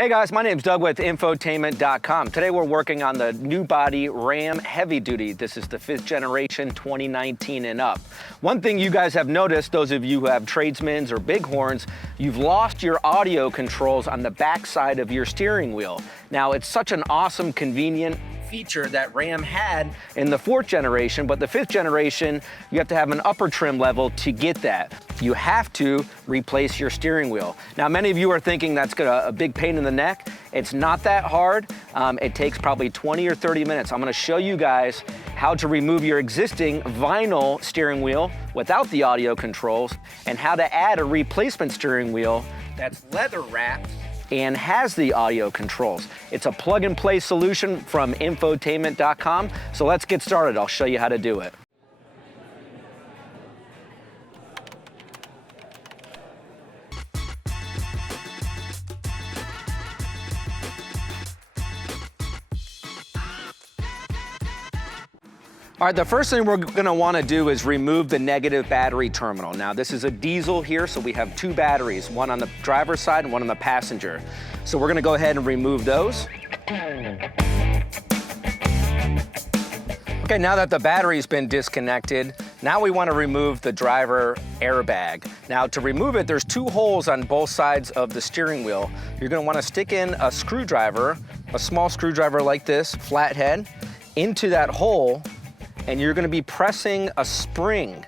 Hey guys, my name's Doug with Infotainment.com. Today we're working on the new body Ram Heavy Duty. This is the 5th generation 2019 and up. One thing you guys have noticed, those of you who have Tradesmans or Bighorns, you've lost your audio controls on the back side of your steering wheel. Now it's such an awesome, convenient feature that Ram had in the 4th generation, but the 5th generation, you have to have an upper trim level to get that. You have to replace your steering wheel. Now, many of you are thinking that's a big pain in the neck. It's not that hard. It takes probably 20 or 30 minutes. I'm gonna show you guys how to remove your existing vinyl steering wheel without the audio controls and how to add a replacement steering wheel that's leather wrapped and has the audio controls. It's a plug-and-play solution from Infotainment.com. So let's get started. I'll show you how to do it. All right, the first thing we're gonna wanna do is remove the negative battery terminal. Now, this is a diesel here, so we have 2 batteries, one on the driver's side and one on the passenger. So we're gonna go ahead and remove those. Okay, now that the battery's been disconnected, now we wanna remove the driver airbag. Now, to remove it, there's 2 holes on both sides of the steering wheel. You're gonna wanna stick in a screwdriver, a small screwdriver like this, flathead, into that hole, and you're gonna be pressing a spring.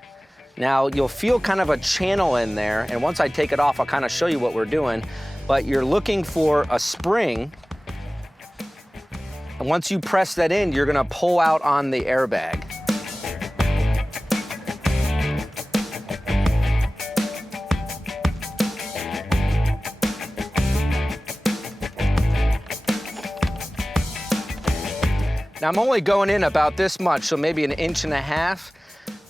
Now, you'll feel kind of a channel in there, and once I take it off, I'll kind of show you what we're doing, but you're looking for a spring, and once you press that in, you're gonna pull out on the airbag. Now I'm only going in about this much, so maybe 1.5 inches.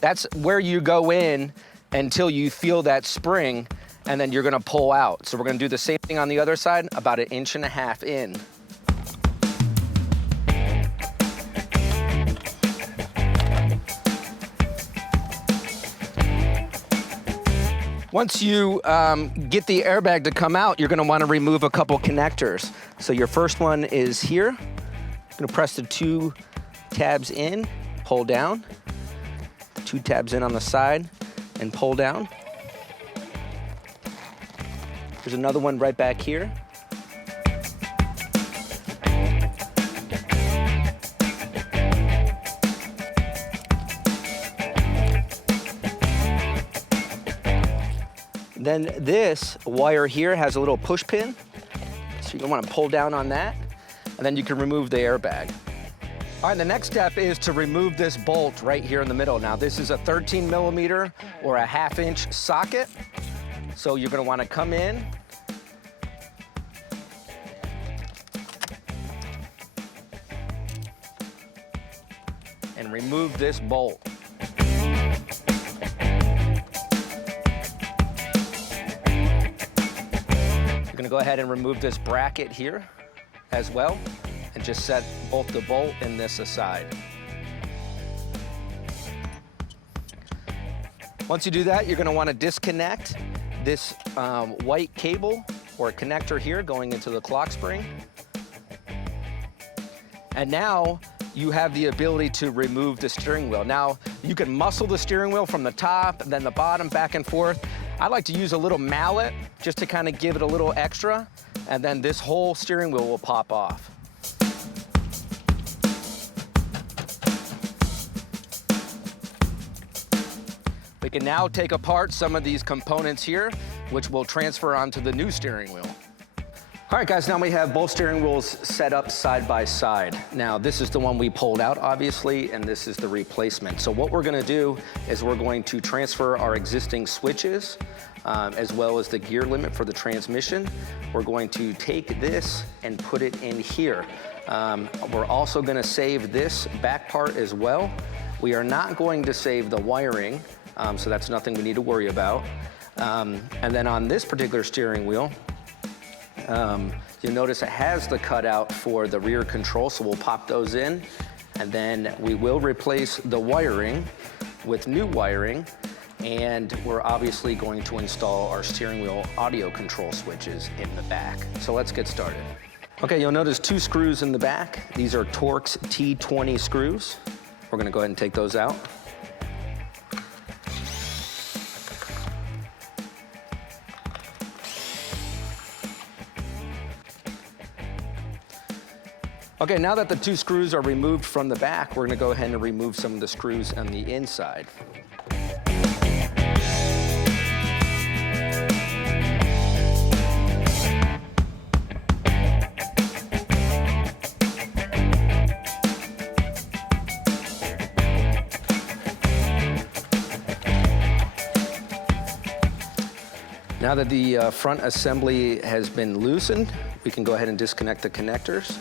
That's where you go in until you feel that spring, and then you're gonna pull out. So we're gonna do the same thing on the other side, about 1.5 inches in. Once you get the airbag to come out, you're gonna wanna remove a couple connectors. So your first one is here. Gonna press the 2 tabs in, pull down, 2 tabs in on the side, and pull down. There's another one right back here. Then this wire here has a little push pin, so you're gonna wanna pull down on that, and then you can remove the airbag. All right, the next step is to remove this bolt right here in the middle. Now, this is a 13mm or a 1/2 inch socket. So you're gonna wanna come in and remove this bolt. You're gonna go ahead and remove this bracket here as well, and just set both the bolt and this aside. Once you do that, you're gonna wanna disconnect this white cable or connector here going into the clock spring. And now you have the ability to remove the steering wheel. Now, you can muscle the steering wheel from the top and then the bottom back and forth. I like to use a little mallet just to kind of give it a little extra, and then this whole steering wheel will pop off. We can now take apart some of these components here, which will transfer onto the new steering wheel. All right, guys, now we have both steering wheels set up side by side. Now, this is the one we pulled out, obviously, and this is the replacement. So what we're gonna do is we're going to transfer our existing switches, as well as the gear limit for the transmission. We're going to take this and put it in here. We're also gonna save this back part as well. We are not going to save the wiring, so that's nothing we need to worry about. And then on this particular steering wheel, you'll notice it has the cutout for the rear control, so we'll pop those in, and then we will replace the wiring with new wiring, And we're obviously going to install our steering wheel audio control switches in the back. So let's get started. Okay, you'll notice 2 screws in the back. These are Torx T20 screws. We're gonna go ahead and take those out. Okay, now that the 2 screws are removed from the back, we're gonna go ahead and remove some of the screws on the inside. Now that the front assembly has been loosened, we can go ahead and disconnect the connectors.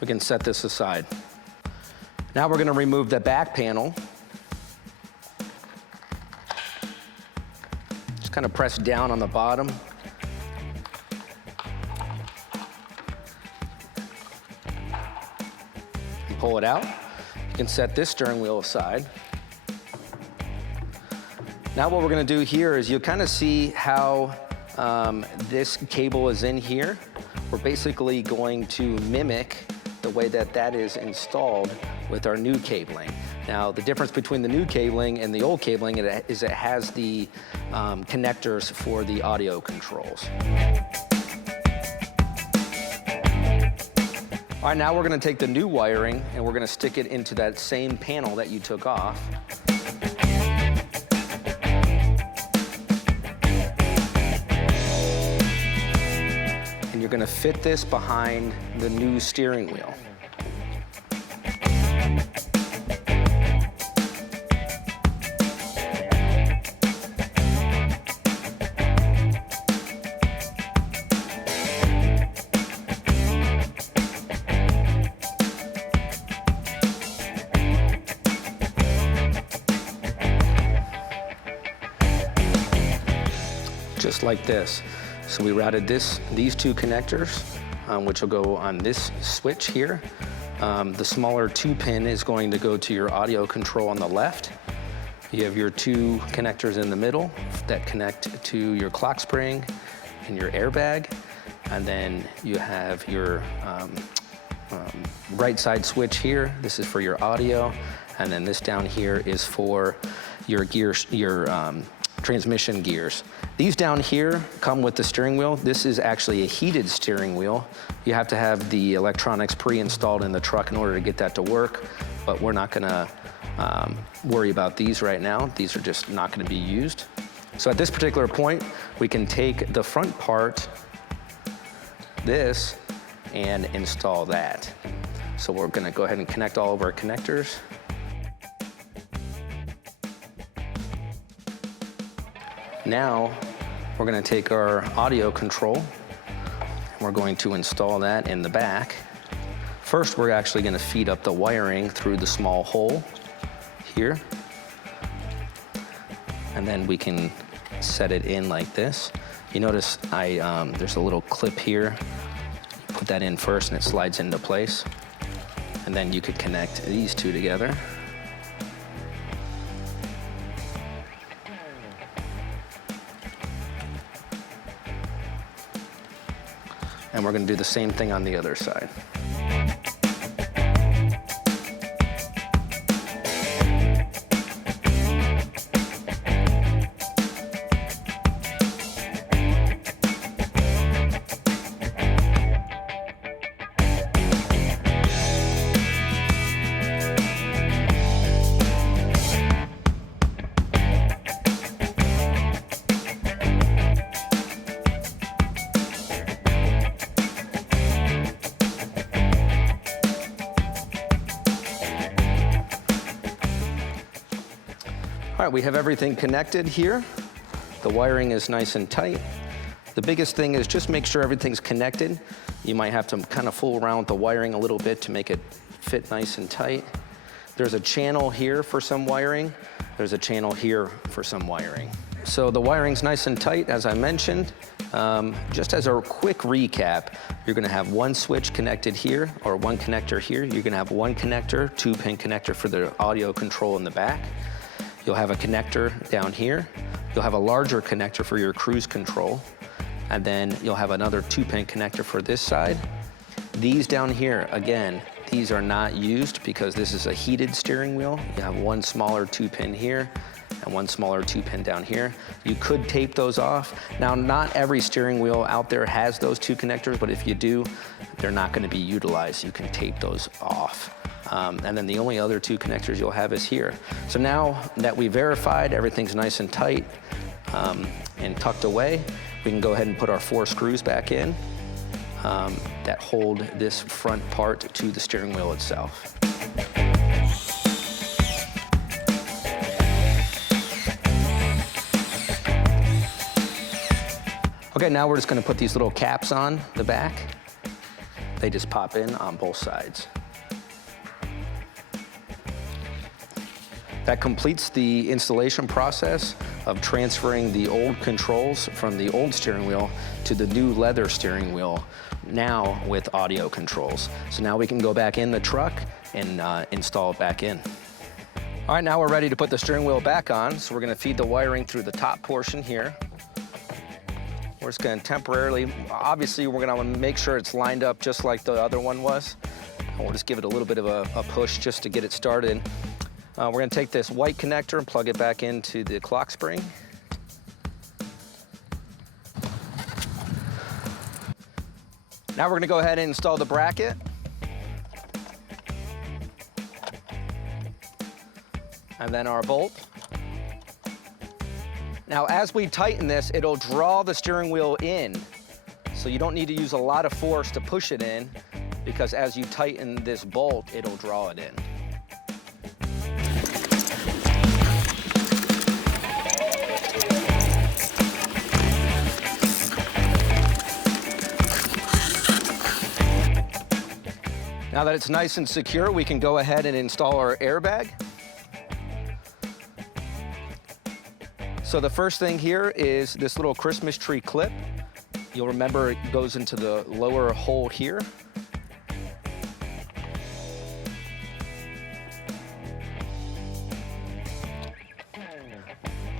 We can set this aside. Now we're going to remove the back panel. Just kind of press down on the bottom. And pull it out. You can set this steering wheel aside. Now what we're going to do here is you'll kind of see how this cable is in here. We're basically going to mimic the way that that is installed with our new cabling. Now, the difference between the new cabling and the old cabling is it has the connectors for the audio controls. All right, now we're gonna take the new wiring and we're gonna stick it into that same panel that you took off. And you're gonna fit this behind the new steering wheel. Just like this. So we routed these 2 connectors, which will go on this switch here. The smaller 2-pin is going to go to your audio control on the left. You have your 2 connectors in the middle that connect to your clock spring and your airbag. And then you have your right side switch here. This is for your audio. And then this down here is for your gears, your transmission gears. These down here come with the steering wheel. This is actually a heated steering wheel. You have to have the electronics pre-installed in the truck in order to get that to work, but we're not gonna worry about these right now. These are just not gonna be used. So at this particular point, we can take the front part, this, and install that. So we're gonna go ahead and connect all of our connectors. Now, we're gonna take our audio control, and we're going to install that in the back. First, we're actually gonna feed up the wiring through the small hole here. And then we can set it in like this. You notice there's a little clip here. You put that in first and it slides into place. And then you could connect these 2 together. And we're gonna do the same thing on the other side. All right, we have everything connected here. The wiring is nice and tight. The biggest thing is just make sure everything's connected. You might have to kind of fool around with the wiring a little bit to make it fit nice and tight. There's a channel here for some wiring. There's a channel here for some wiring. So the wiring's nice and tight, as I mentioned. Just as a quick recap, you're gonna have one switch connected here, or one connector here. You're gonna have one connector, 2-pin connector for the audio control in the back. You'll have a connector down here. You'll have a larger connector for your cruise control. And then you'll have another 2-pin connector for this side. These down here, again, these are not used because this is a heated steering wheel. You have one smaller 2-pin here and one smaller 2-pin down here. You could tape those off. Now, not every steering wheel out there has those 2 connectors, but if you do, they're not gonna be utilized. You can tape those off. And then the only other 2 connectors you'll have is here. So now that we verified everything's nice and tight and tucked away, we can go ahead and put our 4 screws back in that hold this front part to the steering wheel itself. Okay, now we're just gonna put these little caps on the back. They just pop in on both sides. That completes the installation process of transferring the old controls from the old steering wheel to the new leather steering wheel, now with audio controls. So now we can go back in the truck and install it back in. All right, now we're ready to put the steering wheel back on. So we're gonna feed the wiring through the top portion here. We're just gonna temporarily, obviously we're gonna wanna make sure it's lined up just like the other one was. And we'll just give it a little bit of a push just to get it started. We're gonna take this white connector and plug it back into the clock spring. Now we're gonna go ahead and install the bracket. And then our bolt. Now, as we tighten this, it'll draw the steering wheel in. So you don't need to use a lot of force to push it in, because as you tighten this bolt, it'll draw it in. Now that it's nice and secure, we can go ahead and install our airbag. So the first thing here is this little Christmas tree clip. You'll remember it goes into the lower hole here.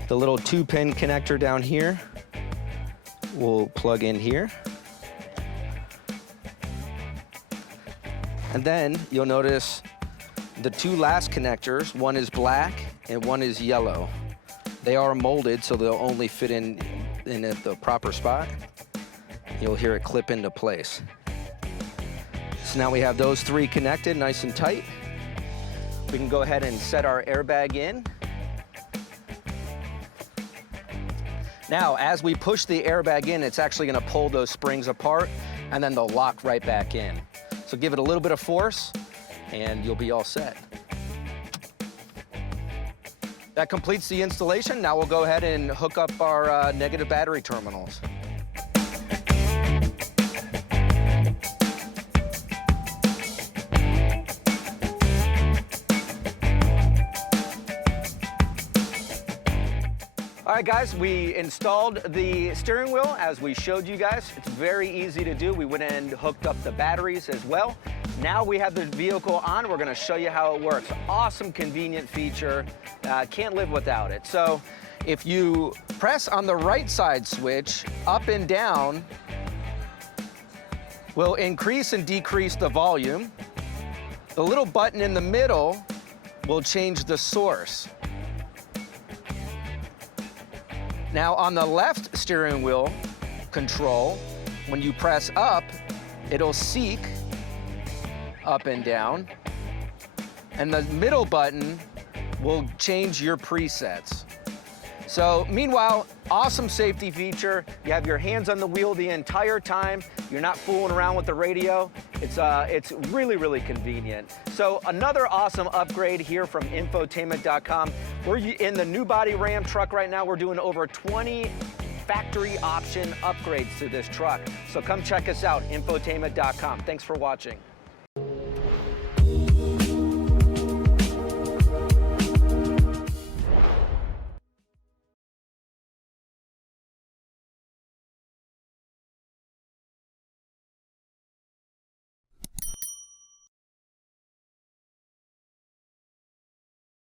The little 2-pin connector down here will plug in here. And then you'll notice the 2 last connectors, one is black and one is yellow. They are molded, so they'll only fit in at the proper spot. You'll hear it clip into place. So now we have those 3 connected nice and tight. We can go ahead and set our airbag in. Now, as we push the airbag in, it's actually gonna pull those springs apart and then they'll lock right back in. So give it a little bit of force and you'll be all set. That completes the installation. Now we'll go ahead and hook up our negative battery terminals. All right, guys, we installed the steering wheel as we showed you guys. It's very easy to do. We went and hooked up the batteries as well. Now we have the vehicle on. We're gonna show you how it works. Awesome, convenient feature. Can't live without it. So if you press on the right side switch, up and down will increase and decrease the volume. The little button in the middle will change the source. Now on the left steering wheel control, when you press up, it'll seek up and down. And the middle button will change your presets. So meanwhile, awesome safety feature. You have your hands on the wheel the entire time. You're not fooling around with the radio. It's really, really convenient. So another awesome upgrade here from Infotainment.com. We're in the new body Ram truck right now. We're doing over 20 factory option upgrades to this truck. So come check us out, Infotainment.com. Thanks for watching.